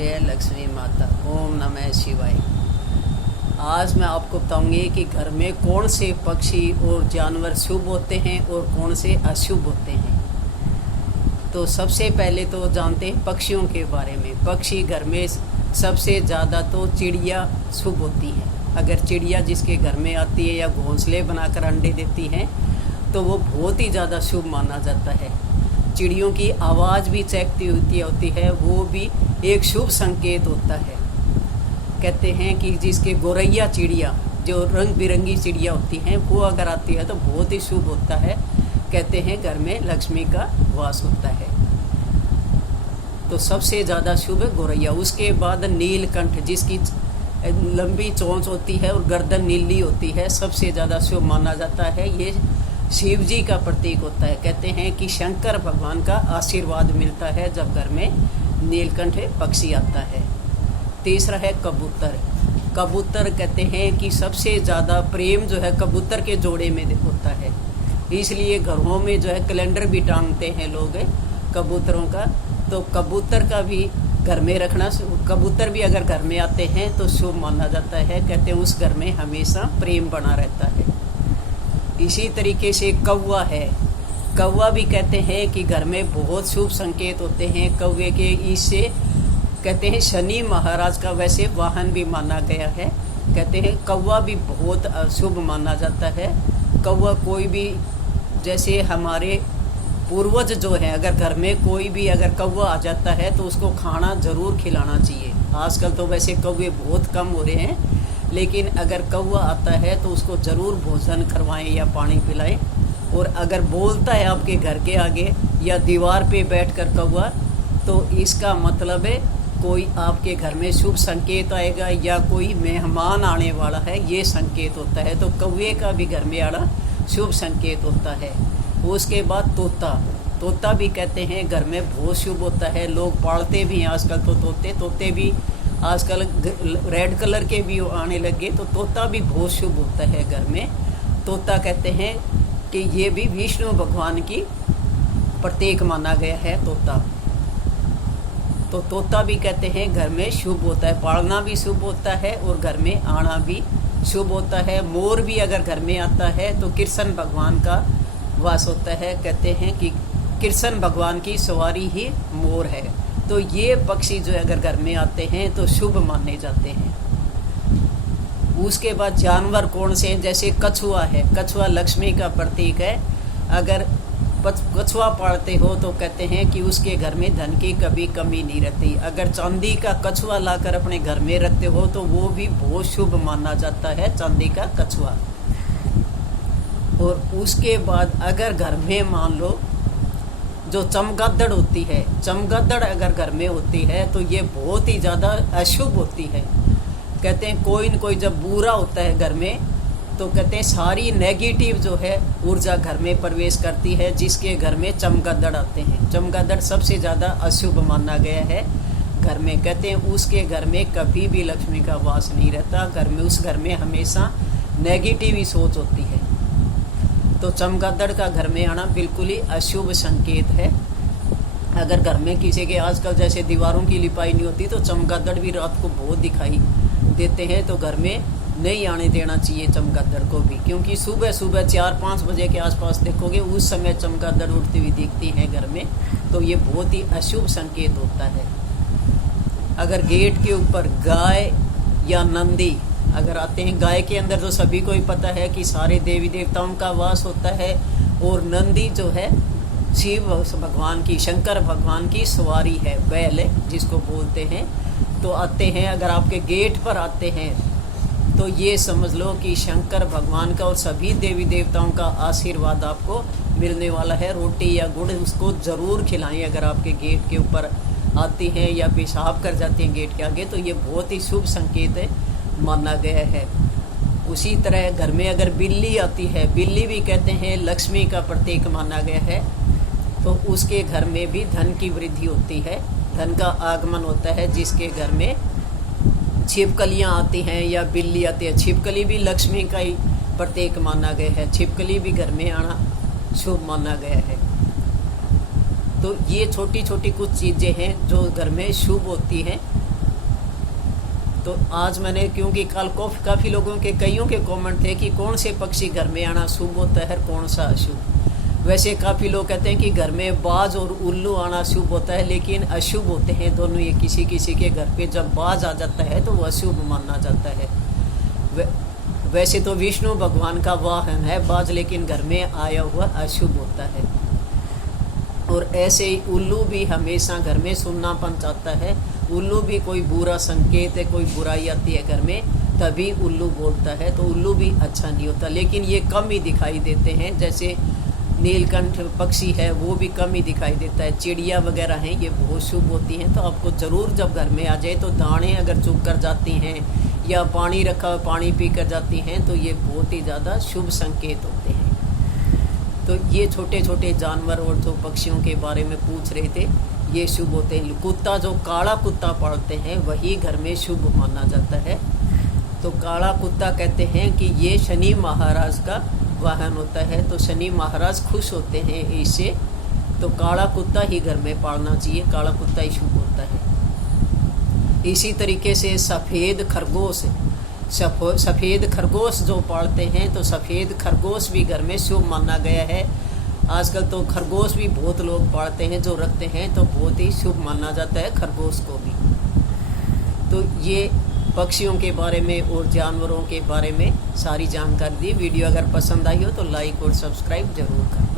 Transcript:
जय लक्ष्मी माता। ओम नमः शिवाय। आज मैं आपको बताऊंगी कि घर में कौन से पक्षी और जानवर शुभ होते हैं और कौन से अशुभ होते हैं। तो सबसे पहले तो जानते हैं पक्षियों के बारे में। पक्षी घर में सबसे ज़्यादा तो चिड़िया शुभ होती है। अगर चिड़िया जिसके घर में आती है या घोंसले बनाकर अंडे देती हैं तो वो बहुत ही ज़्यादा शुभ माना जाता है। चिड़ियों की आवाज़ भी चहकती होती है, वो भी एक शुभ संकेत होता है। कहते हैं कि जिसके गौरैया चिड़िया, जो रंग बिरंगी चिड़िया होती हैं, वो अगर आती है तो बहुत ही शुभ होता है। कहते हैं घर में लक्ष्मी का वास होता है। तो सबसे ज़्यादा शुभ है गौरैया। उसके बाद नीलकंठ, जिसकी लंबी चोंच होती है और गर्दन नीली होती है, सबसे ज़्यादा शुभ माना जाता है। ये शिव जी का प्रतीक होता है। कहते हैं कि शंकर भगवान का आशीर्वाद मिलता है जब घर में नीलकंठ पक्षी आता है। तीसरा है कबूतर। कबूतर कहते हैं कि सबसे ज़्यादा प्रेम जो है कबूतर के जोड़े में होता है, इसलिए घरों में जो है कैलेंडर भी टांगते हैं लोग कबूतरों का। तो कबूतर का भी घर में रखना, कबूतर भी अगर घर में आते हैं तो शुभ माना जाता है। कहते हैं उस घर में हमेशा प्रेम बना रहता है। इसी तरीके से कौवा है। कौवा भी कहते हैं कि घर में बहुत शुभ संकेत होते हैं। कौवे के इससे कहते हैं शनि महाराज का वैसे वाहन भी माना गया है। कहते हैं कौवा भी बहुत शुभ माना जाता है। कौवा कोई भी, जैसे हमारे पूर्वज जो हैं, अगर घर में कोई भी अगर कौवा आ जाता है तो उसको खाना ज़रूर खिलाना चाहिए। आजकल तो वैसे कौवे बहुत कम हो रहे हैं, लेकिन अगर कौवा आता है तो उसको ज़रूर भोजन करवाएं या पानी पिलाएं। और अगर बोलता है आपके घर के आगे या दीवार पे बैठकर कौवा, तो इसका मतलब है कोई आपके घर में शुभ संकेत आएगा या कोई मेहमान आने वाला है, ये संकेत होता है। तो कौवे का भी घर में आना शुभ संकेत होता है। उसके बाद तोता। तोता भी कहते हैं घर में बहुत शुभ होता है। लोग पालते भी हैं आजकल तो तोते भी आजकल रेड कलर के भी आने लगे। तो तोता भी बहुत शुभ होता है घर में। तोता कहते हैं कि ये भी विष्णु भगवान की प्रतीक माना गया है तोता। तो तोता भी कहते हैं घर में शुभ होता है, पालना भी शुभ होता है और घर में आना भी शुभ होता है। मोर भी अगर घर में आता है तो कृष्ण भगवान का वास होता है। कहते हैं कि कृष्ण भगवान की सवारी ही मोर है। तो ये पक्षी जो अगर घर में आते हैं तो शुभ माने जाते हैं। उसके बाद जानवर कौन से हैं, जैसे कछुआ है। कछुआ लक्ष्मी का प्रतीक है। अगर कछुआ पालते हो तो कहते हैं कि उसके घर में धन की कभी कमी नहीं रहती। अगर चांदी का कछुआ लाकर अपने घर में रखते हो तो वो भी बहुत शुभ माना जाता है, चांदी का कछुआ। और उसके बाद अगर घर में मान लो जो चमगादड़ होती है, चमगादड़ अगर घर में होती है तो ये बहुत ही ज़्यादा अशुभ होती है। कहते हैं कोई न कोई जब बुरा होता है घर में तो कहते हैं सारी नेगेटिव जो है ऊर्जा घर में प्रवेश करती है, जिसके घर में चमगादड़ आते हैं। चमगादड़ सबसे ज़्यादा अशुभ माना गया है घर में। कहते हैं उसके घर में कभी भी लक्ष्मी का वास नहीं रहता। घर में उस घर में हमेशा नेगेटिव ही सोच होती है। तो चमगादड़ का घर में आना बिल्कुल ही अशुभ संकेत है। अगर घर में किसी के आजकल जैसे दीवारों की लिपाई नहीं होती तो चमगादड़ भी रात को बहुत दिखाई देते हैं। तो घर में नहीं आने देना चाहिए चमगादड़ को भी, क्योंकि सुबह सुबह 4-5 बजे के आसपास देखोगे उस समय चमगादड़ उड़ती हुई दिखती हैं घर में। तो ये बहुत ही अशुभ संकेत होता है। अगर गेट के ऊपर गाय या नंदी अगर आते हैं, गाय के अंदर तो सभी को ही पता है कि सारे देवी देवताओं का वास होता है। और नंदी जो है शिव भगवान की, शंकर भगवान की सवारी है, बैल जिसको बोलते हैं। तो आते हैं, अगर आपके गेट पर आते हैं तो ये समझ लो कि शंकर भगवान का और सभी देवी देवताओं का आशीर्वाद आपको मिलने वाला है। रोटी या गुड़ उसको ज़रूर खिलाएं। अगर आपके गेट के ऊपर आती हैं या पेशाब कर जाती हैं गेट के आगे तो ये बहुत ही शुभ संकेत है माना गया है। उसी तरह घर में अगर बिल्ली आती है, बिल्ली भी कहते हैं लक्ष्मी का प्रतीक माना गया है। तो उसके घर में भी धन की वृद्धि होती है, धन का आगमन होता है। जिसके घर में छिपकलियाँ आती हैं या बिल्ली आती है, छिपकली भी लक्ष्मी का ही प्रतीक माना गया है। छिपकली भी घर में आना शुभ माना गया है। तो ये छोटी छोटी कुछ चीज़ें हैं जो घर में शुभ होती हैं। तो आज मैंने, क्योंकि कल काफ़ी लोगों के कईयों के कमेंट थे कि कौन से पक्षी घर में आना शुभ होता है, कौन सा अशुभ। वैसे काफ़ी लोग कहते हैं कि घर में बाज और उल्लू आना शुभ होता है, लेकिन अशुभ होते हैं दोनों ये। किसी किसी के घर पे जब बाज आ जाता है तो वो अशुभ माना जाता है। वैसे तो विष्णु भगवान का वाहन है बाज, लेकिन घर में आया हुआ अशुभ होता है। और ऐसे ही उल्लू भी हमेशा घर में सुन्नापन चाहता है। उल्लू भी कोई बुरा संकेत है, कोई बुराई आती है घर में तभी उल्लू बोलता है, तो उल्लू भी अच्छा नहीं होता। लेकिन ये कम ही दिखाई देते हैं, जैसे नीलकंठ पक्षी है वो भी कम ही दिखाई देता है। चिड़िया वगैरह हैं ये बहुत शुभ होती हैं। तो आपको ज़रूर जब घर में आ जाए तो दाने अगर चुग कर जाती हैं या पानी रखा हुआ पानी पी कर जाती हैं तो ये बहुत ही ज़्यादा शुभ संकेत होते हैं। तो ये छोटे छोटे जानवर और जो पक्षियों के बारे में पूछ रहे थे, ये शुभ होते हैं। कुत्ता, जो काला कुत्ता पालते हैं वही घर में शुभ माना जाता है। तो काला कुत्ता कहते हैं कि ये शनि महाराज का वाहन होता है, तो शनि महाराज खुश होते हैं इससे। तो काला कुत्ता ही घर में पालना चाहिए, काला कुत्ता ही शुभ होता है। इसी तरीके से सफ़ेद खरगोश जो पालते हैं, तो सफ़ेद खरगोश भी घर में शुभ माना गया है। आजकल तो खरगोश भी बहुत लोग पालते हैं, जो रखते हैं, तो बहुत ही शुभ माना जाता है खरगोश को भी। तो ये पक्षियों के बारे में और जानवरों के बारे में सारी जानकारी दी। वीडियो अगर पसंद आई हो तो लाइक और सब्सक्राइब जरूर करें।